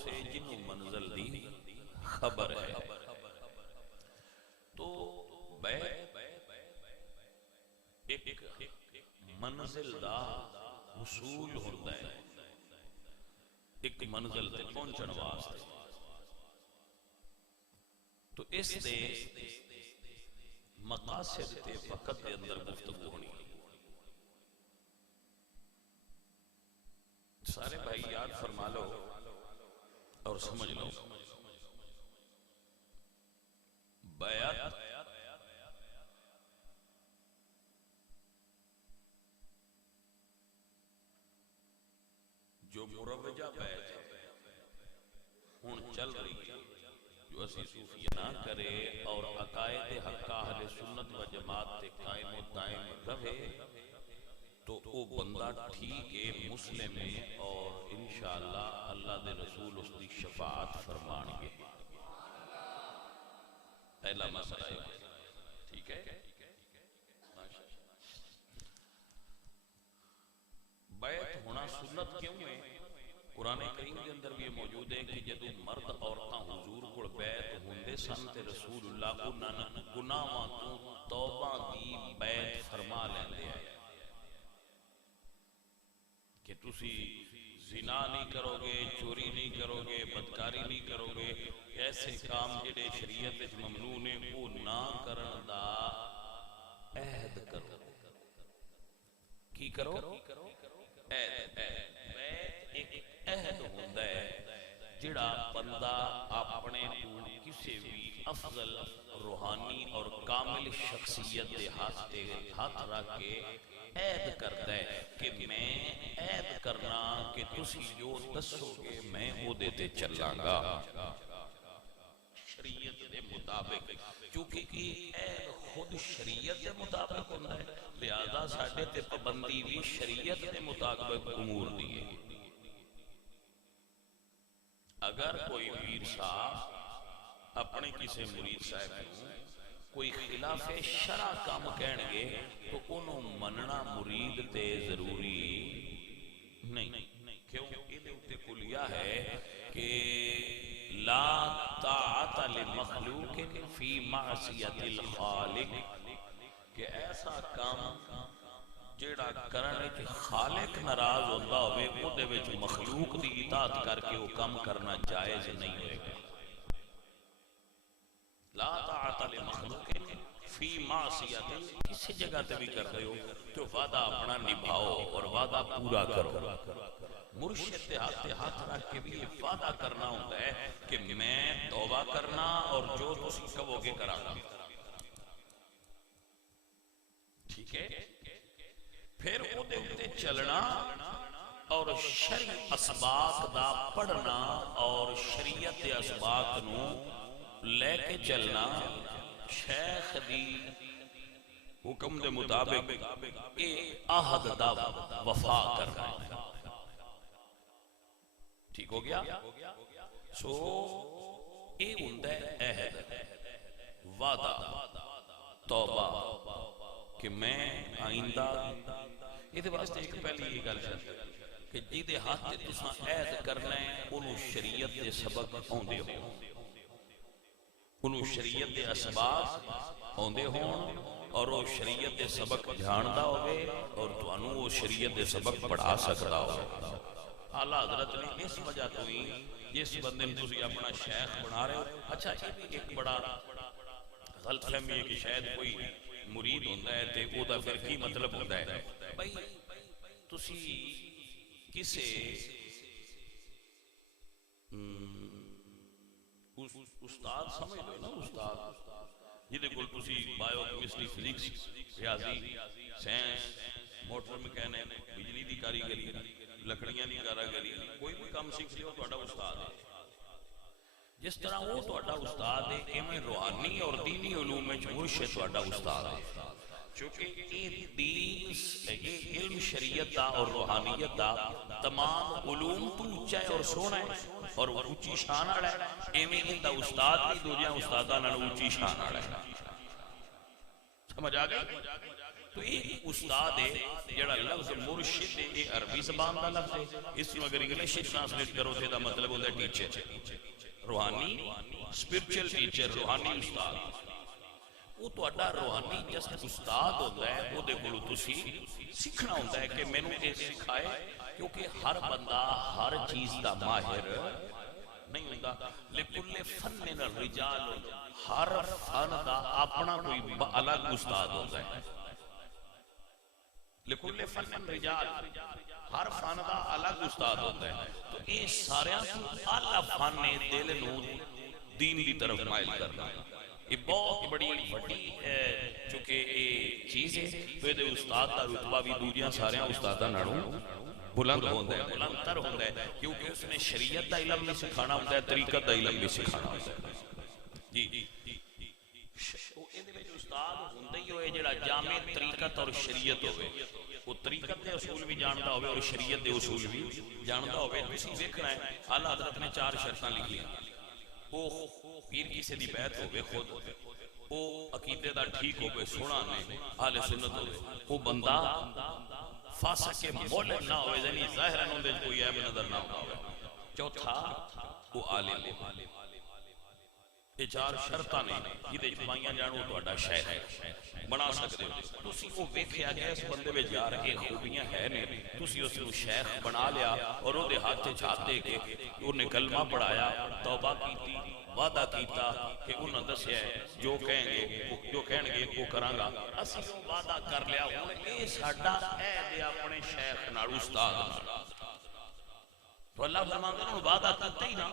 اسے جنوں منزل دی خبر ہے. تو بیعت ایک منزل دا حصول ہوتا ہے، ایک منزل تے پہنچن واسطے. تو اس دے مقاصد تے وقت دے اندر گفتگو ہونی. سارے بھائی یاد فرما لو اور سمجھ لو، بیعت جو مروجہ بیعت ہن چل رہی ہے، جو اسی صوفیہ نہ کرے اور عقائد حق اہل سنت و جماعت تے قائم و دائم رہے تو وہ بندہ ٹھیک ہے، مسلم ہے، اور انشاءاللہ اللہ دے رسول اس کی شفاعت فرمان گے. پہلا مسئلہ ہے، ٹھیک ہے. بیعت ہونا سنت کیوں ہے؟ قرآن کریم کے اندر بھی یہ موجود ہے کہ جدو مرد عورتاں حضور کو بیعت ہوندے سن تے رسول اللہ انہاں گناہاں تو توبہ دی بیعت فرما لیندے ہیں کہ تسی زنا نہیں کرو گے، چوری نہیں کرو گے، بدکاری نہیں کرو گے، ایسے کام جڑے شریعت وچ ممنوع نے وہ نہ کرن دا عہد کرو. کی کرو؟ عہد. ایک عہد ہوتا ہے جڑا بندہ اپنے کو کسی بھی افضل روحانی اور کامل شخصیت دے ہاتھ رکھ کے عہد کرتا ہے کہ میں عہد کرنا کہ تسی جو دسو گے میں وہ دیتے چلاں گا شریعت دے مطابق. چونکہ یہ عہد خود شریعت دے مطابق ہوتا ہے، لہذا ساڈے تے پابندی بھی شریعت دے مطابق امور دی ہے. اگر کوئی پیر صاحب اپنے کسی مرید صاحب کو کوئی خلاف شرع کام کہن گے تو انہوں مننا مرید تے ضروری نہیں. کیوں؟ یہ کلیہ ہے کہ لا طاعت لمخلوق فی معصیت الخالق، کہ ایسا کام جیڑا کرنے کے خالق ناراض ہوتا ہوئے وہ دے وچ مخلوق دی اطاعت کر کے وہ کام کرنا جائز نہیں ہوئے گا. لا طاعت لمخلوق فی معصیت، کسی جگہ تے بھی کر رہے ہو تو وعدہ اپنا نبھاؤ اور وعدہ پورا کرو. مرشد کے ہاتھ رکھ کے بھی یہ وعدہ کرنا ہوتا ہے کہ میں توبہ کرنا اور جو تسی کہو گے کرانا. ٹھیک ہے. پھر وہ دے چلنا اور شرع اسباق دا پڑھنا اور شریعت دے اسباق نو لے کے چلنا، شیخ دی حکم دے مطابق اے عہد دا وفا کرنا. ٹھیک ہو گیا؟ سو اے ہوندہ ہے عہد، وعدہ، توبہ کہ میں آئندہ. یہ دے واسطے ایک پہلی یہ گل ہے کہ جی دے ہاتھ تے تساں عہد کرنا ہے انہوں شریعت دے سبق ہوندے ہو، انہوں شریعت دے اسباب ہوندے ہون اور وہ شریعت دے سبق جاندا ہوئے اور تانوں وہ شریعت دے سبق پڑھا سکدا ہوئے. اعلیٰ حضرت نے اس وجہ تو ہی جس بندے نے تسی اپنا شیخ بنا رہے ہو. اچھا یہ بھی ایک بڑا غلط فہمی ہے کہ شاید کوئی مرید ہوتا ہے تے او دا پھر کی مطلب ہوتا ہے. بھائی تسی کسے استاد سمجھ لو نا، استاد جہدے کول تسی بایو کیمسٹری، فزکس، ریاضی، سائنس، موٹر مکینک، بجلی دی کاریگری، لکڑیاں دی کاریگری، کوئی بھی کام سیکھ لو تہاڈا استاد ہے. جس طرح وہ تہاڈا استاد ہے ایویں روحانی اور دینی علوم وچ مرشد تہاڈا استاد ہے. چونکہ یہ دین، یہ علم شریعت دا اور روحانیت دا تمام علوم تو اونچا ہے اور سونا ہے اور وہ اونچی شان والا ہے. ایویں ان دا استاد بھی دوجیاں استاداں نال اونچی شان والا ہے. سمجھ آ گئی؟ تو ایک استاد ہے جڑا لفظ مرشد ہے، یہ عربی زبان کا لفظ ہے. اس کو اگر انگلش ٹرانسلیٹ کرو تو دا مطلب ہوتا ہے ٹیچر روحانی اسپرچل ٹیچر روحانی استاد وہ تہاڈا روحانی جس استاد ہوتا ہے وہ دے کولوں تسی سیکھنا ہوتا ہے کہ مینوں یہ سکھائے کیونکہ ہر بندہ ہر چیز دا ماہر نہیں ہوتا لکل فن الرجال ہر فن دا اپنا کوئی الگ استاد ہوتا ہے لکل فن الرجال ہر فن دا الگ استاد ہوتا ہے تو یہ سارے اعلی فن دل نو دین دی طرف مائل کرنا یہ بہت بڑی بڑی چونکہ یہ چیز ہے تو یہ استاد دا رتبہ بھی دوجیاں سارے استاداں نالوں بلند ہوتا ہے بلند تر ہوتا ہے کیونکہ اس نے شریعت دا علم بھی سکھانا ہوتا ہے طریقت دا علم بھی سکھانا ہوتا ہے جی استاد ہوتا ہی ہوئے جڑا جامع طریقت اور شریعت ہوئے وہ طریقت دے اصول بھی جانتا ہوئے اور شریعت دے اصول بھی جانتا ہوئے تسی دیکھنا ہے اعلیٰ حضرت نے 4 شرطاں لکھی وہ پیر کسی دی بیعت ہوئے خود وہ عقیدے دا ٹھیک ہوئے سونا نے اہل سنت ہوئے وہ بندہ فاسق کے مولد نہ ہوئے یعنی ظاہراً اندے کوئی عیب نظر نہ ہوئے چوتھا وہ عالم یہ 4 شرطاں نے یہ جمائیاں جانو تو اڈا شیخ ہے بنا سکتے ہو تسی وہ ویکھیا گیا اس بندے میں یار یہ خوبیاں ہے نے تسی اس کو شیخ بنا لیا اور وہ دے ہاتھ سے چھاپ دے کے انہیں کلمہ پڑھایا توبہ کیتی وعدہ کیتا کہ انہوں نے دسیا ہے جو کہیں گے وہ کراں گا اسی وہ وعدہ کر لیا ہوں اے ساڈا اے دے اپنے شیخ نال استاد تو اللہ فرماندا ہے وعدہ کرتے ہی نہ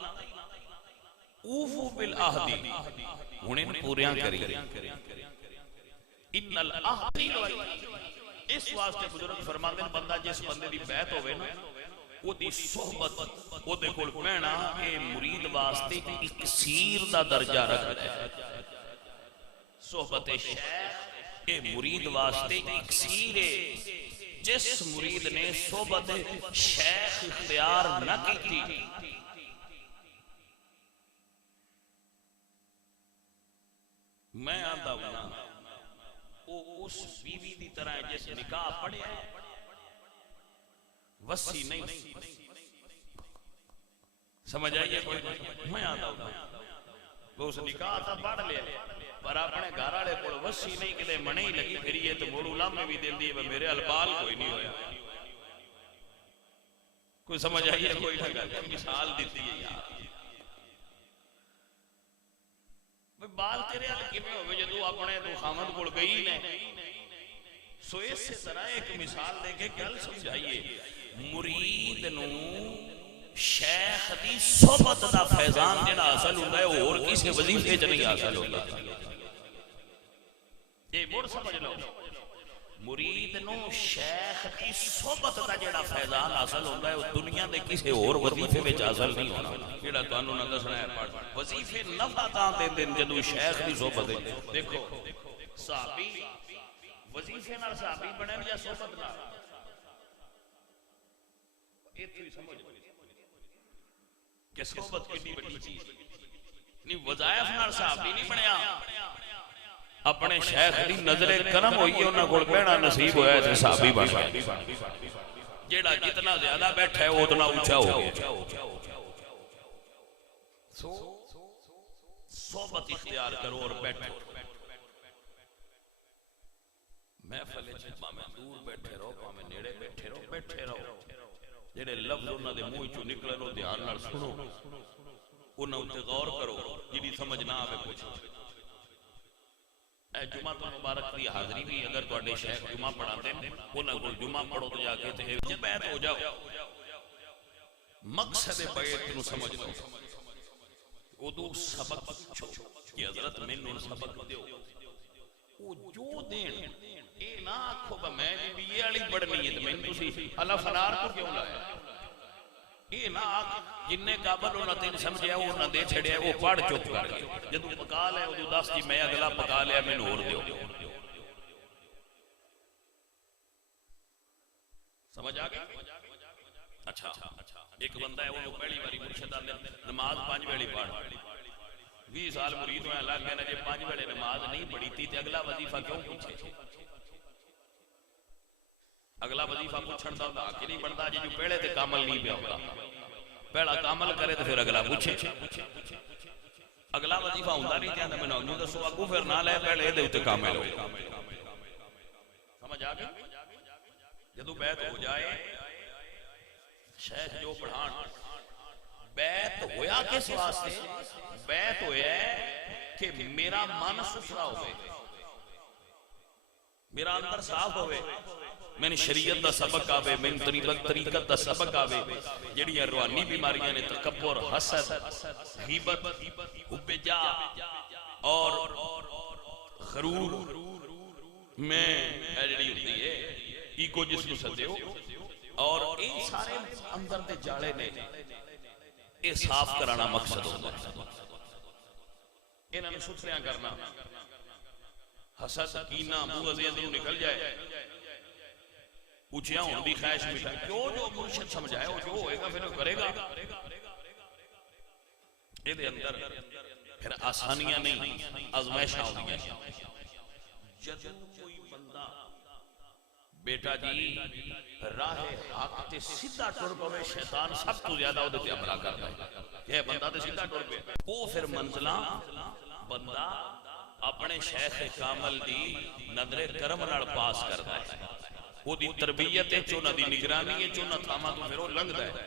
اوفو بالعہد ہن ان پوریاں کری ان العہد اس واسطے بزرگ فرماندے ہیں بندہ جس بندے دی بیعت ہوئے نا وہ دی صحبت وہ دے کول بہنا اے مرید واسطے اکسیر دا درجہ رکھتا ہے صحبت شیخ اے مرید واسطے اکسیر ہے جس مرید نے صحبت شیخ اختیار نہ کی میں آدھا ہوں وہ اس بیوی دی طرح ہے جیسے نکاح پڑھے ہیں وسی نہیں سمجھ آئیے کوئی میں آدھا ہوں وہ اس نکاح تھا پڑھ لیا پر اپنے گھر والے کو وسی نہیں کہ منے ہی لگی پھری ہے تو موڑو لامے بھی دل دیئے میرے البال کوئی نہیں ہویا کوئی سمجھ آئیے کوئی لگا مثال دیتی ہے یار بال تیرے حال کی میں ہوئے جدو اپنے تو خامد کڑ گئی نے سو اس سے طرح ایک مثال دے کے گل سمجھائیے مرید نو شیخ دی صحبت دا فیضان جنہ حاصل ہوتا ہے اور کسی وظیفے جنہیں حاصل ہوتا ہے یہ مڑ سمجھ لو مرید نو شیخ دی صحبت دا جڑا فیضان حاصل ہوتا ہے وہ دنیا دے کسی اور وظیفے میں حاصل نہیں ہونا جڑا تو انہوں نے دسنا ہے پڑھ وظیفے نفع تاں دے دن جدو شیخ دی صحبت ہے دیکھو صحابی وظیفے نال صحابی بنے یا صحبت نال یہ تو سمجھ کہ صحبت کتنی بڑی چیز نہیں وظائف نال صحابی نہیں بنیا اپنے شیخ دی نظر کرم ہوئی ہے انہاں کول بہنا نصیب ہویا ہے صحابی بن گیا جیڑا جتنا زیادہ بیٹھا ہے وہ اتنا اونچا ہو گیا صحبت اختیار کرو اور بیٹھو محفل وچ میں دور بیٹھے رہو میں نیڑے بیٹھے رہو جڑے لفظ انہاں دے منہ چوں نکلن او دھیان نال سنو انہاں تے غور کرو جڑی سمجھ نہ آوے پوچھو اے جمعہ مبارک دی حاضری بھی اگر تواڈے شیخ جمعہ پڑھاتے ہیں انہاں کو جمعہ پڑھو تو جا کے تے بیعت ہو جاؤ مقصد بیعت نو سمجھ لو ادو سبق پوچھو کہ حضرت مینوں سبق دیو او جو دین اے نہ آکھو کہ میں بھی یہ والی پڑھنی ہے تے مینوں تسی اللہ فنار کو کیوں لایا یہ نہ آکھ جننے قابل انہاں تین سمجھیا انہاں دے چھڑیا وہ پڑھ چپ کر گئے جدو پکا لے ادو دس جی میں اگلا پکا لیا میں نور دیو سمجھ آ گیا اچھا ایک بندہ ہے وہ پہلی باری مرشد آدھے نماز 5 ویلی پڑھ 20 سال مرید ہوئے اللہ کہنا جی 5 ویلے نماز نہیں پڑھی تھی تے اگلا وظیفہ کیوں پوچھے اگلا وظیفہ پوچھن دا کہ نہیں بندا جی جو پہلے تے کامل نہیں پیا ہوتا پہلا کامل کرے تو پھر اگلا پوچھے اگلا وظیفہ ہوندا نہیں چاہتا میں نو دسو اگو پھر نہ لے پہلے یہ دے کامل ہو سمجھ آ گئی جدو بیعت ہو جائے شیخ جو پڑھان بیعت ہویا کس واسطے بیعت ہویا ہے کہ میرا من ستھرا ہوئے میرا اندر صاف ہوئے میں نے شریعت دا سبق آوے میں نے طریقت دا سبق آوے جڑی روحانی بیماریاں نے تکبر حسد غیبت حب جاہ اور غرور میں ایڈی ہوتی ہے ایگو جس کو سدے ہو اور این سارے اندر دے جاڑے نے اے صاف کرانا مقصد ہوتا ہے انہوں نے ستھریاں کرنا حسد کینہ بغض اندروں نکل جائے اونچیاں ہون دی خواہش مٹا کیوں جو مرشد سمجھائے وہ جو ہوئے گا پھر کرے گا اے دے اندر پھر آسانیاں نہیں آزمائشاں ہوں گی جب کوئی بندہ بیٹا جی راہ حق تے سیدھا ٹر پوے شیطان سب تو زیادہ وہ تے عملہ کرتا ہے یہ بندہ تے سیدھا ٹر پے وہ پھر منزلاں بندہ اپنے شیخ کامل دی نظر کرم نال پاس کرتا ہے وہ دی تربیت ہے چونہ دی نگرانی ہے چونہ تھاما تو پھر وہ لنگتا ہے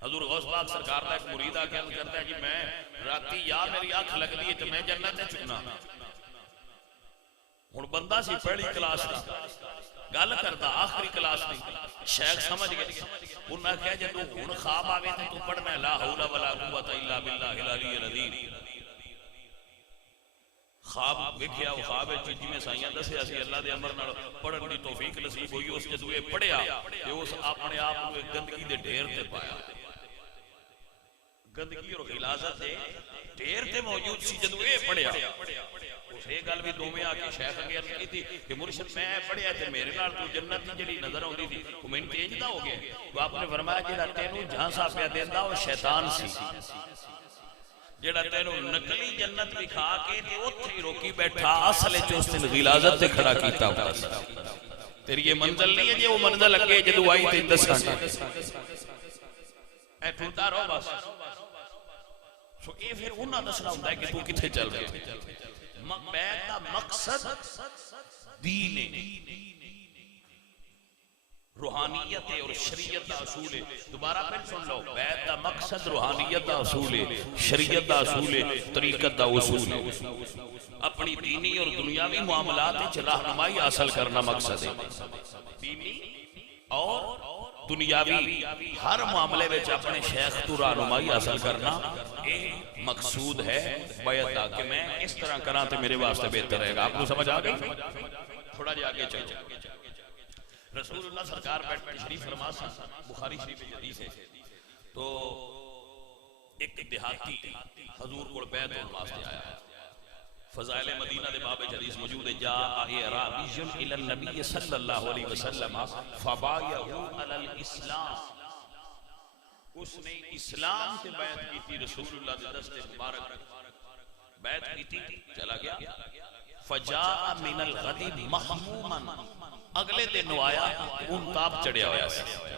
حضور غوث پاک سرکار کا ایک مرید آکے کرتا ہے جی میں راتی یا میری آنکھ لگ دی ہے تو میں جنت ہے چکنا ہن بندہ سی پہلی کلاس دا گل کرتا آخری کلاس نہیں شیخ سمجھ گئے انہوں نے کہا جب ہن خواب آوے تو پڑھنا لا حول ولا قوت الا باللہ العلی العظیم خواب ویکھیا وہ خواب جی میں سائیاں دسیا سی اللہ دے امر نال پڑھن دی توفیق نصیب ہوئی اس جدوں یہ پڑھیا کہ اس اپنے آپ کو گندگی دے ڈھیر تے پایا گندگی اور غلاظت دے ڈھیر تے موجود سی جدوں یہ پڑھیا یہ گل بھی دوویں آ کے شیخ اگے عرض کی کہ مرشد میں پڑھیا تے میرے نال تو جنت دی جڑی نظر آوندی تھی وہ میں تیجدا ہو گیا تو آپ نے فرمایا جڑا تینوں جھانسا پیا دیندا وہ شیطان سی جڑا تینوں نقلی جنت دکھا کے تے اوتھے ہی روکی بیٹھا اصل وچ اس نے غلاظت تے کھڑا کیتا ہوا سی تیری یہ منزل نہیں ہے جی وہ منزل اگے جدوں آئی تے دساں اے ٹھوٹا رہو بس سو اے پھر انہاں دسنا ہوندا ہے کہ تو کتھے چل رہا بیعت کا مقصد دین روحانیت اور شریعت کا اصول ہے دوبارہ پھر سن لو بیعت کا مقصد روحانیت کا اصول ہے شریعت کا اصول ہے طریقت کا اصول ہے اپنی دینی اور دنیاوی معاملات رہنمائی حاصل کرنا مقصد ہے دینی اور دنیاوی ہر معاملے میں اپنے شیخ تو رہنمائی حاصل کرنا مقصود ہے بیعت دا کہ میں اس طرح کراں تے میرے واسطے بہتر رہے گا آپ کو سمجھ آ گئی تھوڑا جا آگے چلو رسول اللہ سرکار بیٹھ تشریف فرما سا بخاری شریف میں حدیث ہے تو ایک دیہاتی حضور کو بیعت ہونے واسطے آیا فضائل مدینہ دے باب حدیث موجود ہے جاء اعرابی الی النبی صلی اللہ علیہ وسلم فبایعوا علی الاسلام اس نے اسلام سے بیعت کی تھی رسول اللہ دے دست مبارک بیعت کی تھی چلا گیا فجاء من الغد محموما اگلے دن آیا ان تاپ چڑھیا ہوا ہے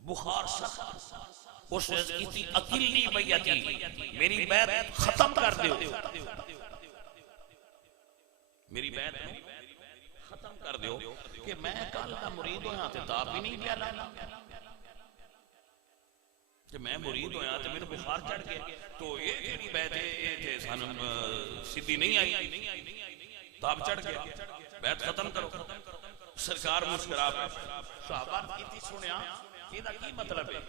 بخار سخت اس نے کی تھی اکلی بیعتی میری بیعت ختم کر دیو میری بیعت ختم کر دیو کہ میں کل کا مرید ہوں یہاں تے تاپ ہی نہیں پیا لانا کہ میں مرید ہوں یہاں تے میرے بخار چڑھ گیا تو یہ کیڑی بیعت ہے سانم سیدھی نہیں آئی تاپ چڑھ گیا بیعت ختم کرو سرکار مسکرا صحابہ کی تھی سنیا یہ دا کی مطلب ہے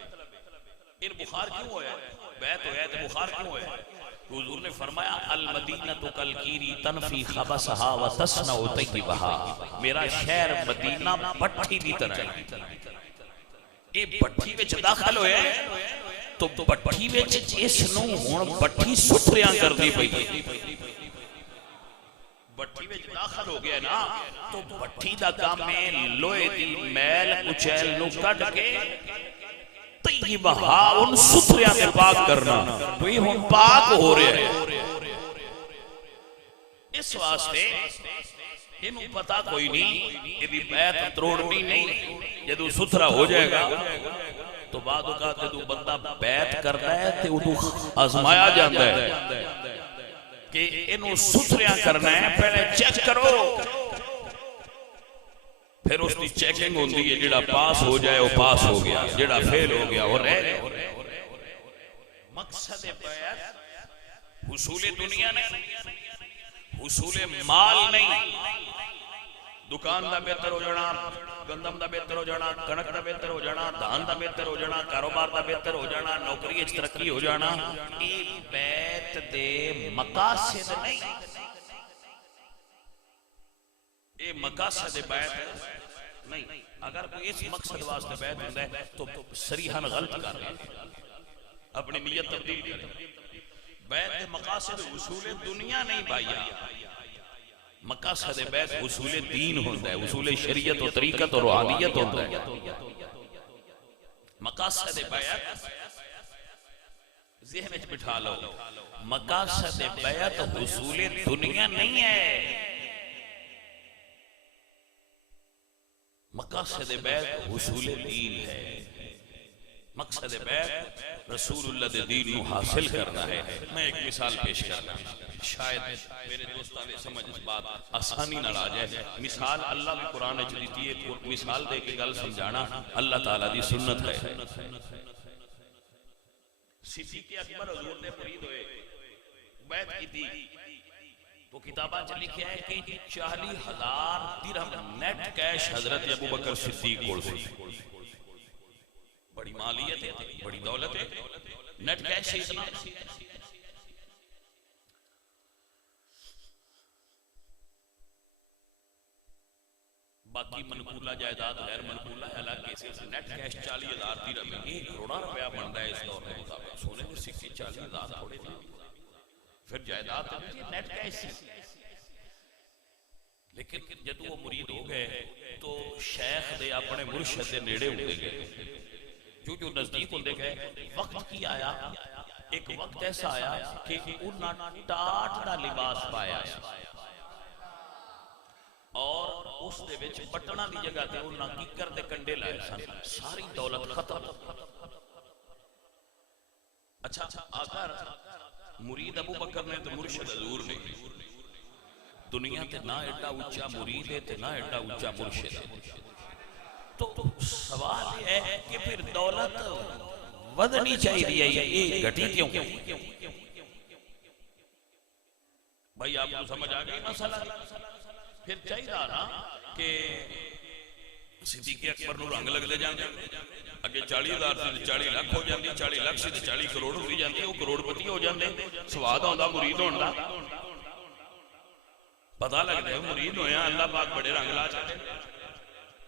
ان بخار کیوں ہویا ہے بیعت ہویا ہے تو بخار کیوں ہویا ہے حضور نے فرمایا المدینہ کالکیری تنفی خبسہا و تسنع طیبہا میرا شہر مدینہ بٹھی دی طرح ہے اے بٹھی وچ داخل ہویا ہے تو بٹھی وچ اس نو ہن بٹھی ستھریاں کر دی پئی بٹھی وچ داخل ہو گیا نا تو بٹھی دا کام ہے لوہے دی میل کچیل نو کڈ کے طیبہا ان ستھریاں تے پاک کرنا تو یہ ہم پاک ہو رہے ہیں اس واسطے انہوں پتا کوئی نہیں یہ بھی بیعت تروڑنی نہیں جدو ستھرا ہو جائے گا تو بعد اوقات جدوں بندہ بیعت کردا ہے تے اودوں آزمایا جاندا ہے کہ انہوں ستھریا کرنا ہے، پہلے چیک کرو، پھر اس کی چیکنگ ہوندی ہے، جڑا پاس ہو جائے وہ پاس ہو گیا، جڑا فیل ہو گیا وہ رہ گیا۔ مقصد بیعت حصول دنیا نہیں، حصول مال نہیں۔ دکان دا بہتر ہو جانا، گندم دا بہتر ہو جانا، کنک دا بہتر ہو جانا، دھان دا بہتر ہو جانا، کاروبار دا بہتر ہو جانا، نوکری اچ ترقی ہو جانا، یہ بیعت دے مقاصد نہیں، یہ مقاصد بیعت نہیں۔ اگر کوئی اس مقصد واسطے بیعت ہوتا ہے تو صریحاً غلط کر رہا ہے، اپنی نیت تبدیل کرے۔ بیعت دے مقاصد حصول دنیا نہیں بھائیا، مقاصد بیعت حصول دین ہوتا ہے، حصول شریعت و طریقت و روحانیت ہوتا ہے۔ مقاصد بیعت ذہن میں بٹھا لو، مقاصد بیعت حصول دنیا نہیں ہے، مقاصد بیعت حصول دین ہے۔ مقصد بیعت رسول اللہ دے دین کو حاصل کرنا ہے۔ میں ایک مثال پیش کرنا، شاید میرے دوستان نے سمجھ اس بات آسانی نہ آ جائے۔ مثال اللہ بھی قرآن چ دیتی ہے، مثال دے کے گل سمجھانا اللہ تعالیٰ دی سنت ہے۔ صدیق اکبر حضور نے مرید ہوئے، بیعت کی تھی، تو کتاباں چ لکھا ہے کہ 40,000 درہم نیٹ کیش حضرت ابو بکر صدیق کول سی۔ بڑی مالیت ہے، بڑی دولت ہے، نیٹ کیش اتنا۔ باقی منقولہ جائیداد غیر منقولہ ہے، حالانکہ اسے نیٹ کیش 40,000 درہم ہے، 1 کروڑ روپیہ بنتا ہے اس دور کے مطابق۔ سونے کے سکے 40,000 تھوڑے تھے، پھر جائیداد نیٹ کیش سی۔ لیکن جب وہ مرید ہو گئے تو شیخ دے اپنے مرشد دے نیڑے ہوتے گئے، جو نزدیک ہوتے گئے، وقت کی آیا، ایک وقت ایسا آیا کہ انہاں ٹاٹ دا لباس پایا اور اس دے وچ بٹنا دی جگہ تے انہاں کیکر دے کنڈے لائے سن، ساری دولت ختم۔ اچھا اگر مرید ابو بکر نے تو مرشد حضور نے، دنیا تے نہ ایڈا اونچا مرید ہے تے نہ ایڈا اونچا مرشد ہے، تو سوال یہ ہے کہ پھر دولت ودنی چاہیے، یہ گھٹی کیوں؟ بھائی آپ کو سمجھ آ گئی مسئلہ؟ پھر چاہیے نا کہ صدیق اکبر نو رنگ لگ دے جاندے، اگے 40,000 سے 40 لاکھ ہو جاندی، 40 لاکھ سے 40 کروڑ ہو جاندی، وہ کروڑ پتی ہو جاندے۔ سواد آندا مرید ہون دا، پتہ لگدا ہے مرید ہویا اللہ پاک بڑے رنگ لا چاہتے،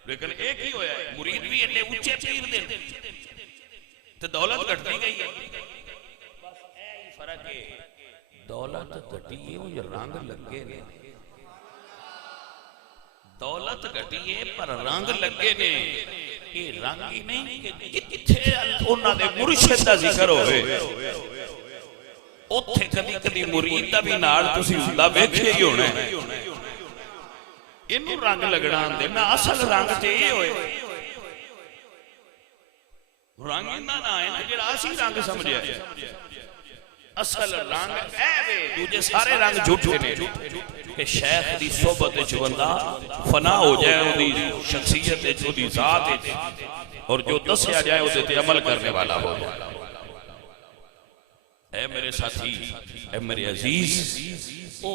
لیکن ایک ہی ہویا ہے، مرید بھی اٹھے اونچے پیر دے تے دولت گھٹتی گئی ہے۔ بس اے فرق ہے، دولت گھٹی ہے یا رنگ لگے نے؟ دولت گھٹی ہے پر رنگ لگے نے۔ یہ رنگ ہی نہیں کہ جتھے انہاں دے مرشد دا ذکر ہوئے اوتھے کدی کدی مرید دا بھی نال تسی ہوندا ویکھے ہی ہونا ہے۔ انہوں رنگ لگنا آندے نا، اصل رنگ تے یہ ہوئے، رنگ انہاں نہ آئے نا جڑا اسی رنگ سمجھے ہے، اصل رنگ اے وے، دوجہ سارے رنگ جھوٹے نے کہ شیخ دی صحبت وچ بندہ فنا ہو جائے، او دی شخصیت وچ، او دی ذات وچ، اور جو دسیا جائے اسے تے عمل کرنے والا ہو جائے۔ اے میرے ساتھی، اے میرے عزیز، او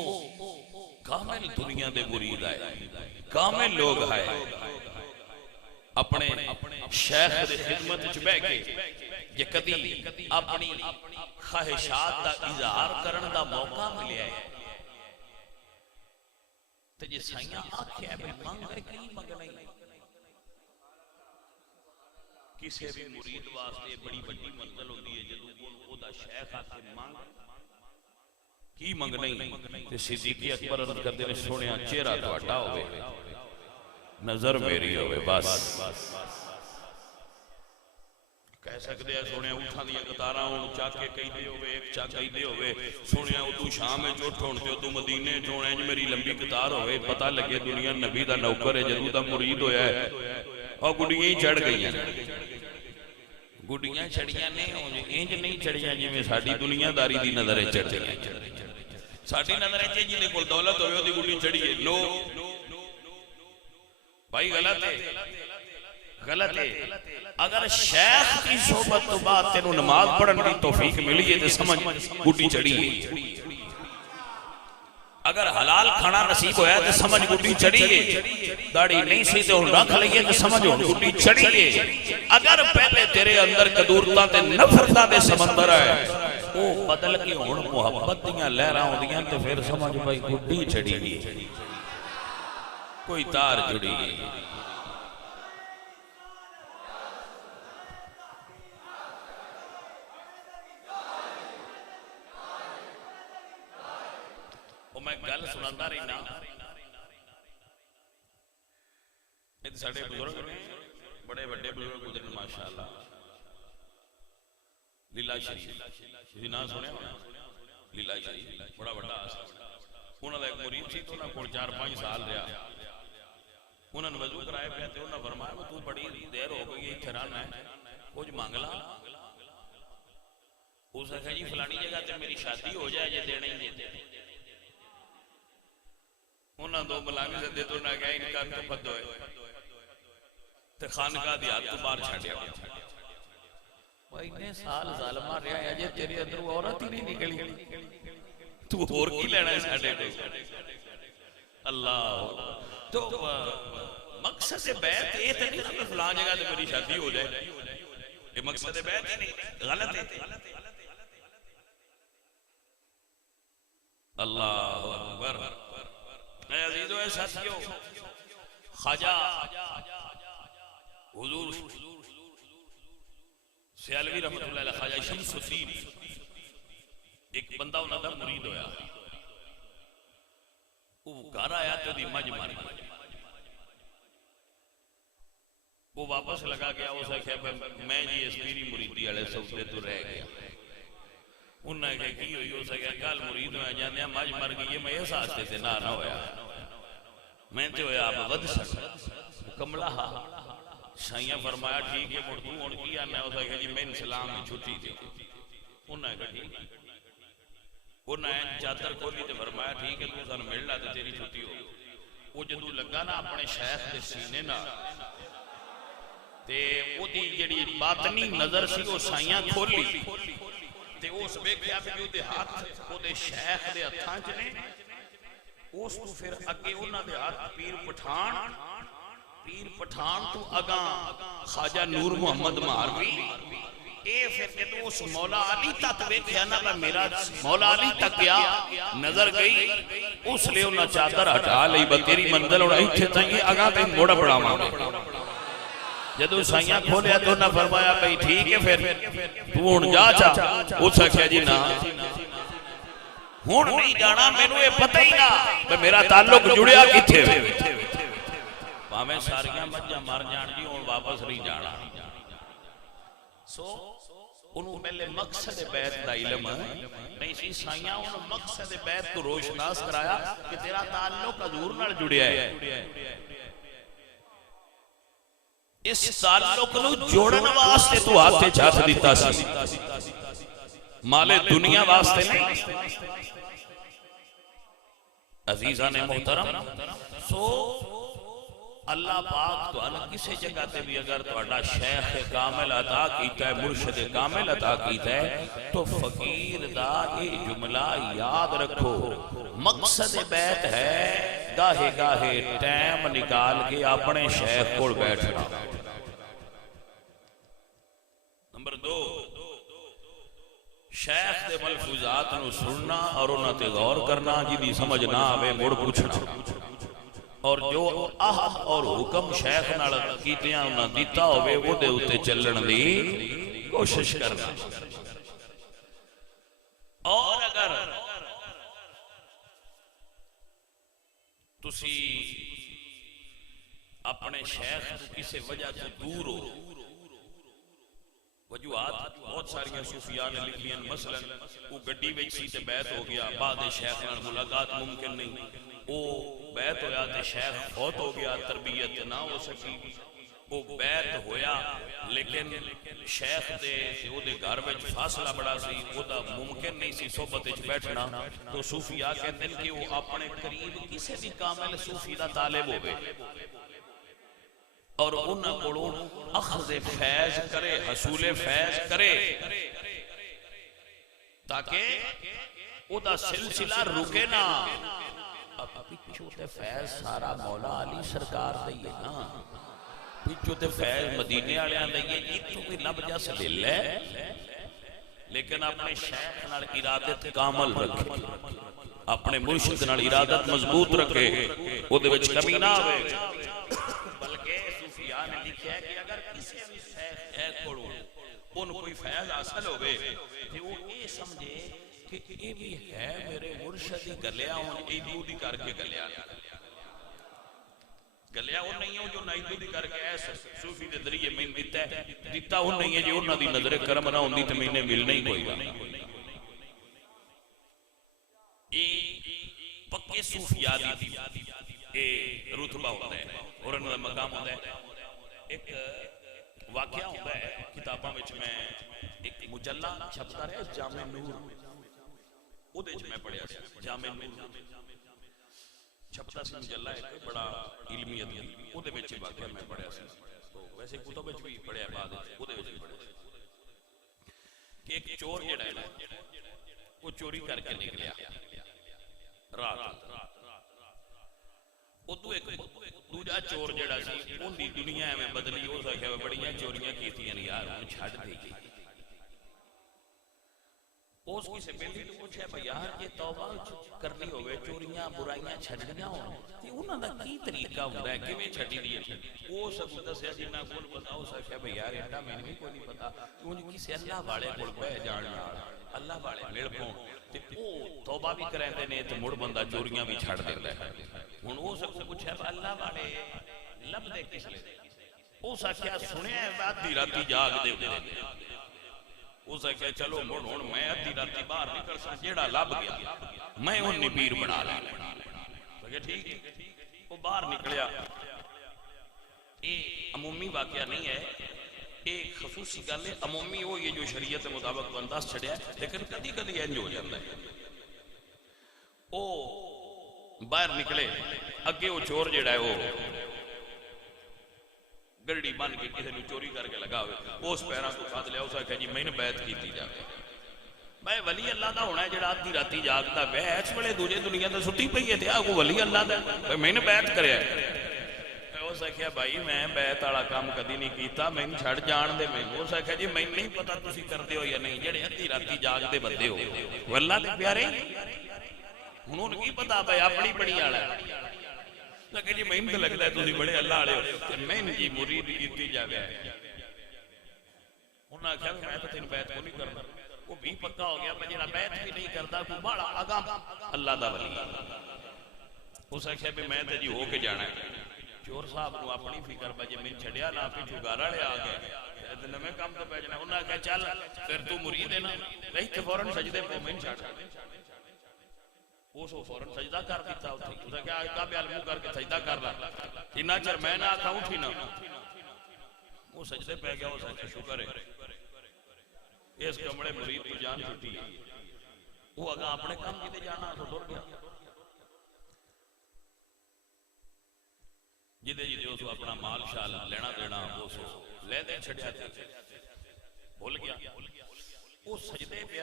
کامل دنیا دے مرید آئے، کامل لوگ آئے، اپنے شیخ دے خدمت وچ بیٹھ کے یہ کدی اپنی خواہشات دا اظہار کرن دا موقع ملیا ہے تے جے سائیاں آکھیا ہے منگ ہے کی منگنا ہی کسی بھی مرید واسطے بڑی بڑی منزل ہوندی ہے، جدوں او دا شیخ آکھے منگ کی منگنا ہی تے صدیق اکبر عرض کردے نے سونیا چہرہ تہاڈا ہوے، نظر میری ہوے، بس کہہ سکتے ہیں سونے اٹھا دیا قطاراں ہون چاک کے کہی دے ہوئے، ایک چاک کہی دے ہوئے، سونے اتو شام میں چوٹ ہونتے ہو تو مدینے چونے جو میری لمبی قطار ہوئے، پتہ لگے دنیا نبی دا نوکر ہے، جدو دا مرید ہویا ہے اور گڑیاں ہی چڑھ گئی ہیں، ਗੁੱਡੀਆਂ ਛੜੀਆਂ ਨੇ ਇੰਜ ਨਹੀਂ ਚੜੀਆਂ ਜਿਵੇਂ ਸਾਡੀ ਦੁਨੀਆਦਾਰੀ ਦੀ ਨਜ਼ਰ ਚ ਚੜੀਆਂ। ਸਾਡੀ ਨਜ਼ਰ ਚ ਜਿਹਦੇ ਕੋਲ ਦੌਲਤ ਹੋਵੇ ਉਹਦੀ ਗੁੱਡੀ ਚੜੀਏ, ਨੋ ਭਾਈ ਗਲਤ ہے، غلط ہے۔ اگر شیخ کی صحبت تو بعد تینوں نماز پڑھن کی توفیق ملی ہے تو سمجھ گڈی چڑھی ہے، اگر حلال کھانا نصیب ہویا تو سمجھ گڈی چڑھی ہے، داڑھی نہیں سی تو رکھ لئیے تو سمجھ گڈی چڑھی ہے۔ اگر پہلے تیرے اندر قدورتاں تے نفرتاں دے سمندر ہے وہ بدل کے ہون محبت دیاں لہراں ہوندیاں تو پھر سمجھ بھائی گڈی چڑھی ہے، کوئی تار جڑی ہے۔ میں گل سناتا رہنا، ساڑھے بزرگ نے بڑے بڑے بزرگ گزرن ماشاءاللہ، لیلا شریف تسی نام سنیا ہونا، لیلا شریف بڑا بڑا انہوں نے ایک مرید سی تو انہوں کو 4-5 سال رہا، انہوں نے وضو کرائے پہ تھے، انہوں نے فرمایا تو بڑی دیر ہو گئی ہے تھرانا ہے کچھ مانگلا، اس نے کہا جی فلانی جگہ تے میری شادی ہو جائے یہ دینے ہی دیتے، انہاں دو ملانگے سے دے تو نہ کہا انکار تو پد ہوئے تے خانقاہ دی ہاتھ تو بار چھاڑیا وہ اتنے سال ظالمہ رہا ہے جے تیرے اندر وہ عورت ہی نہیں نکلی تو اور کی لینا ہے ساڑھے کو اللہ تو مقصد بیعت یہ تھے نہیں کہ فلان جگہ تے میری شادی ہو جائے، یہ مقصد بیعت ہی نہیں، غلط ہے۔ اللہ اکبر۔ اے عزیزو اے ساتھیو، خواجہ حضور سیالوی رحمت اللہ علیہ خواجہ شمس الدین ایک بندہ انہوں نے مرید ہویا، وہ گھر آیا تو دی مجھ ماری، وہ واپس لگا گیا، اسے کہا میں جی اس میری مریدی والے سوچے تو رہ گیا، انہوں نے کہا کی ہوئی، اسے کہا کال مرید ہویا جانے ہیں مجھ مر گئی، میں اس آستے سے نہ ہویا، میں تو ہویا آپ ود سکتا کملہ ہا شائیاں فرمایا ٹھیک ہے مردوں ان کی آنا ہے، اسے کہا جی میں اسلام میں چھوٹی تھی، انہوں نے کہا ٹھیک ہے، انہوں نے چادر کھولی تو فرمایا ٹھیک ہے تو سن ملنا تو تیری چھوٹی ہو، وہ جدو لگا نا اپنے شیخ دے سینے نا تے وہ دی جڑی باطنی نظر سی وہ سائیاں کھولی تے اس بیکھیا بھی وہ دے ہاتھ وہ دے شیخ دے ہتھاں چنے، اس تو پھر اگے انہاں دے ہاتھ پیر پٹھان تو اگاں خواجہ نور محمد ماروی، اے پھر کہ تو اس مولا علی تک بیکھیا نا میرا مولا علی تک گیا نظر گئی، اس لئے انہاں چادر ہٹا لئی بتیری منزل اور ایتھے تائیں اگاں تے موڑا بڑا مانگے، جدو سائیاں کھولیا تو نہ فرمایا بھئی ٹھیک ہے پھر تو ہون جا چاہ، وہ سکھیا جی نا ہون نہیں جانا میں نے پتہ ہی نا میرا تعلق جڑیا کی تھے پاہمیں ساریاں بچہ مار جان دی ہون واپس نہیں جانا، سو انہوں پہلے مقصد بیعت دا علم نہیں سی، سائیاں انہوں مقصد بیعت کو روشناس کرایا کہ تیرا تعلق حضور نال جڑیا ہے، اس تعلق نو جوڑن واسطے تو ہاتھے چھاس دیتا سی، مال دنیا واسطے نہیں۔ عزیزان محترم، سو اللہ پاک تو اللہ کسی جگہ تے بھی اگر تو اڈا شیخ کامل عطا کیتا ہے، مرشد کامل عطا کیتا ہے تو فقیر دا یہ جملہ یاد رکھو، مقصد بیعت ہے گاہے گاہے ٹائم نکال کے اپنے شیخ کو بیٹھنا۔ نمبر 2، شیخ دے ملفوظات نو سننا اور انہاں تے غور کرنا، جی سمجھ نہ آوے مڑ پوچھنا، اور جو عہد اور حکم شیخ نال کیتیاں انہاں دیتا ہوئے وہ دے اتے چلن دی کوشش کرنا۔ اور اگر تسی اپنے شیخ کسی وجہ سے دور ہو، وجوہات بہت ساریاں صوفیاء نے لکھ لیا، مثلا وہ گڈی وچ سی تے بیعت ہو گیا، بعد شیخ نال ملاقات ممکن نہیں، وہ بیعت ہویا تے شیخ فوت ہو گیا، تربیت نہ ہو سکی، وہ بیعت ہویا لیکن شیخ دے او دے گھر وچ فاصلہ بڑا سی او دا ممکن نہیں سی صحبت وچ بیٹھنا تو صوفیاء کہتے ہیں کہ وہ اپنے قریب کسی بھی کامل صوفی دا طالب ہوئے اور انہاں کولوں اخذ فیض کرے حصول فیض کرے تاکہ او دا سلسلہ رکے نا. اب پچھو تے فیض سارا مولا علی سرکار دئیے نا, پچھو تے فیض مدینے آلیاں دئیے جیتوں کوئی لب جس لے لے لیکن اپنے شیخ نال ارادت کامل رکھے, اپنے مرشد نال ارادت مضبوط رکھے, او دے وچ کمی نہ ہوئے. بلکہ صوفیاء نے لکھا ہے کہ اگر کسی بھی شیخ ہے کھڑو ان کوئی فیض حاصل ہوئے کہ وہ یہ سمجھے کہ یہ بھی ہے میرے مرشد ہی گلیا ہوں ایدو دی کر کے گلیا گلیا وہ نہیں ہوں جو نائدو دی کر کے ایسا صوفی دے ذریعے میں دیتا ہے دیتا وہ نہیں ہے جو انہوں دی نظر کرم نہ ہوندی تو میں نے ملنا ہی کوئی گا. پکے صوفیاء دی رتبہ ہوتا ہے اور انہوں دا مقام ہوتا ہے. ایک واقعہ ہوتا ہے کتاباں وچ میں ایک مجلہ چھپتا رہا جامع نور او دے میں پڑھیا سی جامع نور چھپتا سی مجلہ ہے بڑا علمی ادبی او دے وچ واقعہ میں پڑھیا سی تو ویسے کتب وچ بھی پڑھیا بعد او دے وچ پڑھیا کہ ایک چور جڑا ہے نا وہ چوری کر کے نکلیا رات ادو ایک دوجا چور جڑا سی ان دی دنیا میں بدلی ہو سکے بڑیاں چوریاں کیتیاں یار ہن چھڈ دے گی. اس کی سے پہلے تو پوچھا بھئی یار یہ توبہ کرنی ہوئے چوریاں برائیاں چھڈنیاں ہون تے انہاں دا کی طریقہ ہوندا ہے کیویں چھڈی دی ہے وہ سب دسیا جنہاں کول پتہ ہو سکے بھئی یار ایڈا میں بھی کوئی نہیں پتہ کیوں کسی اللہ والے کول پہ جان نال اللہ والے مل پون تے او توبہ بھی کریندے نے تے مڑ بندہ چوریاں بھی چھڈ دیندا ہے. ہن وہ سب پوچھا اللہ والے لب دے کس لے او سکیا سنیا ہے بات دی راتی جاگ دے اسے کہ چلو مڑ ہن میں ادھی راتی باہر نکل سا جیڑا لب گیا میں ان پیر بنا لا کہ ٹھیک وہ باہر نکلیا. یہ عمومی واقعہ نہیں ہے ایک خصوصی گل ہے عمومی وہ یہ جو شریعت کے مطابق تو انداز چھڑیا ہے لیکن کدی کدی انج ہو جاتا ہے. او باہر نکلے اگے وہ چور جیڑا ہے وہ گڑی بن کے کسی نے چوری کر کے لگا ہوئے اس پیروں کو کھاد لیا اسے کہا جی میں نے بیعت کیتی جائے میں ولی اللہ دا ہونا ہے جڑا آدھی راتی جاگتا ہے اس ویلے دوجے دنیا تے سٹی پئی ہے تے آ کو ولی اللہ دا میں نے بیعت کریا اسے کہا بھائی میں بیعت والا کام کدی نہیں کیتا میں چھڑ جان دے. میں اسے کہا جی میں نہیں پتہ تسی کردے ہو یا نہیں جڑے آدھی راتی جاگدے بندے ہو واللہ دے پیارے انہوں نے کی پتا بھائی اپنی بڑی والا ہے کہ جی میں تو لگتا ہے تسی بڑے اللہ والے ہو میں نے جی مرید کیتی جاوے انہوں نے کہا میں تو تین بیعت کو نہیں کرنا وہ بھی پکا ہو گیا میں جڑا بیعت بھی نہیں کرتا کوئی بڑا آگا اللہ دا ولی اسے کہا بھی میں تو جی ہو کے جانا ہے. چور صاحب کو اپنی فکر بجے میں چھڑیا نہ پیچھو گارا لے آ گئے دل میں کام تو پہ جانا انہوں نے کہا چل پھر تو مرید ہے نا رہی تو فوراں سجدے پہ میں چھڑ وہ سو فوراں سجدہ کر دیتا اسے کہا آئے کعبے علمو کر کے سجدہ کر رہا اتنا چر میں نہ آکھا اٹھی نہ وہ سجدے پہ گیا وہ سجدہ شکر ہے اس کمڑے مرید تو جان چھٹی ہے وہ اگا اپنے کام کی دے جانا تو دور گیا جدے جدے اس کو اپنا مال شال لینا دینا وہ سو لے دے چھڑیا تھے بھول گیا وہ سجدے پہ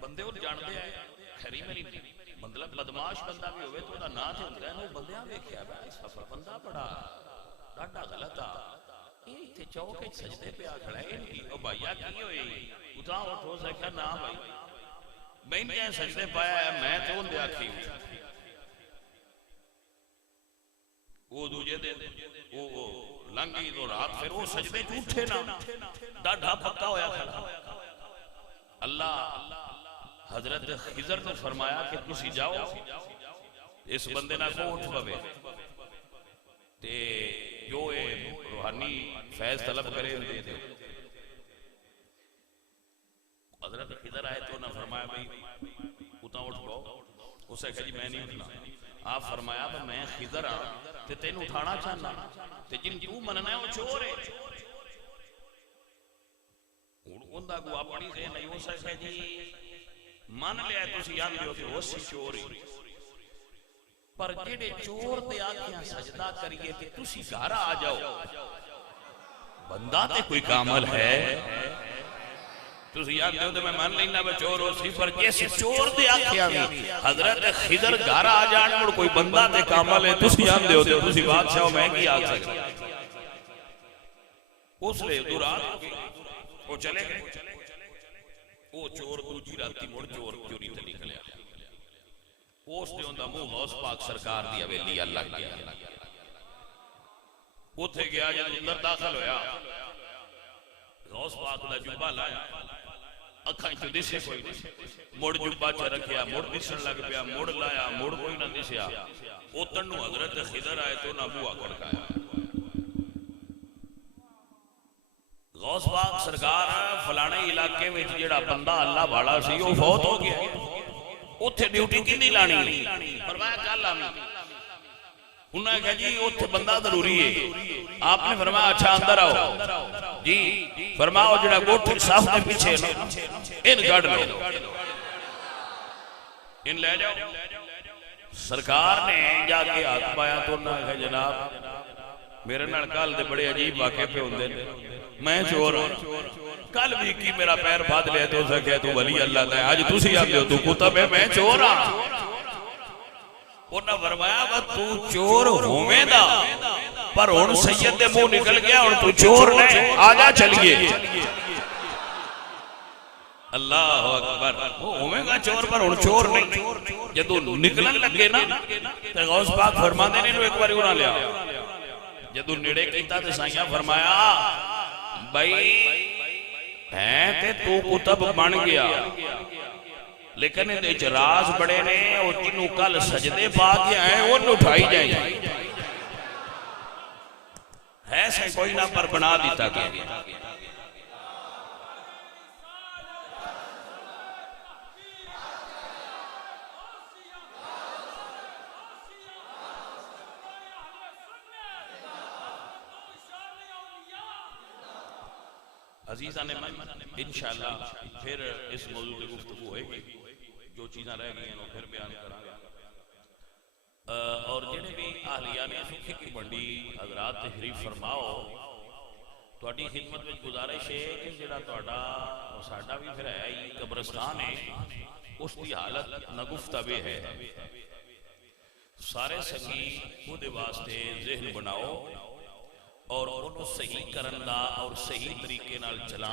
بندے وہ جان دے آئے خیری میری مطلب بدماش بندہ بھی ہوئے تو دا نا تھے ہوتا ہے نا بندیاں دیکھیا ہے اس سفر بندہ بڑا ڈاٹا غلطا یہ تھے چوکے سجدے پہ آ کھڑا ہے انہی او بھائیہ کی ہوئی اتنا اٹھو سکتا نا بھائی میں نے سجدے پایا ہے میں تو ان دے آکھی ہوں وہ دوجہ دے وہ لنگی تو رات پھر وہ سجدے جھوٹے نا ڈاٹا پکا ہویا کھڑا اللہ حضرت خضر نے فرمایا کہ تسی جاؤ اس بندے نہ کو اٹھ پوے تے جو روحانی فیض طلب کرے دے دے. حضرت خضر آئے تو نہ فرمایا بھئی اتا اٹھ پاؤ اسے کہا جی میں نہیں اٹھنا آپ فرمایا میں خضر ہاں تے تینوں اٹھانا چاہنا تے جن تو مننا ہے وہ چور ہے. ان دا کو اپنی ذہن نہیں ہو سکتا جی من لیا تسی آندے ہو کہ وہ سی چور ہی پر جڑے چور تے آکھیاں سجدہ کریے کہ تسی گھر آ جاؤ بندہ تے کوئی کامل ہے تسی آندے ہو تے میں من لینا میں چور ہو سی پر جیسے چور تے آکھیاں بھی حضرت خضر گھر آ جان مڑ کوئی بندہ تے کامل ہے تسی آندے ہو تے تسی بادشاہ میں کی آ سکتا اس لئے دورات وہ چلے گئے وہ چور دوجی راتی مڑ چور چوری تے نکلیا اس نے اندہ منہ غوث پاک سرکار دی حویلی اللہ کیا اتھے گیا جب اندر داخل ہویا غوث پاک دا جبہ لایا اکھائیں تو دسے کوئی نہیں مڑ جبہ چا رکھیا مڑ دسن لگ پیا مڑ لایا مڑ کوئی نہ دسیا وہ تنو حضرت خضر آئے تو نہ بوا کڑکایا غوث پاک سرکار فلانے علاقے میں جڑا بندہ اللہ بھاڑا سی وہ فوت ہو گیا اتھے ڈیوٹی کی نہیں لانی فرمایا کل آمی انہوں نے کہا جی اتھے بندہ ضروری ہے آپ نے فرمایا اچھا اندر آؤ جی فرماؤ جڑا گوٹھ صاف دے پیچھے ان گڑ لو ان لے جاؤ سرکار نے جا کے ہاتھ پایا تو انہوں نے کہا جناب میرے نال کل دے بڑے عجیب واقعے پہ ہوندے میں چور ہوں کل بھی کی میرا پیر بھاد لیا تو سکے تو ولی اللہ دا ہے آج تو سی آتے ہو تو کتب ہے میں چور ہاں انہاں فرمایا با تو چور ہومیں دا پر ان سید دے منہ نکل گیا اور تو چور نہیں آجا چلیے اللہ اکبر ہومیں گا چور پر ان چور نہیں جدو نکلن لگے نا تو غوث پاک فرما دینے نو ایک باری انہاں لیا جدو نڑے کیتا تو سائیاں فرمایا بھائی ہیں تے تو کتب بن گیا لیکن اندے اجراز بڑے نے اور جنہوں کل سجدے پا گیا ہیں وہ اٹھائی جائیں ہے سے کوئی نہ پر بنا دیتا گیا عزیزان من انشاءاللہ پھر اس موضوع کی گفتگو ہوئے گی جو چیزیں رہ گئی ہیں وہ پھر بیان کرا گا اور جنہیں بھی اہلیان فقہ کی بڑی حضرات تحریف فرماؤ تو اڈی خدمت میں گزارش ہے کہ جڑا توڑا ساڑھا بھی پھر ہے یہ قبرستان ہے اس کی حالت نگفتہ بھی ہے سارے سنگی خود واسطے ذہن بناؤ اور انہوں صحیح کرندہ اور صحیح طریقے نال چلان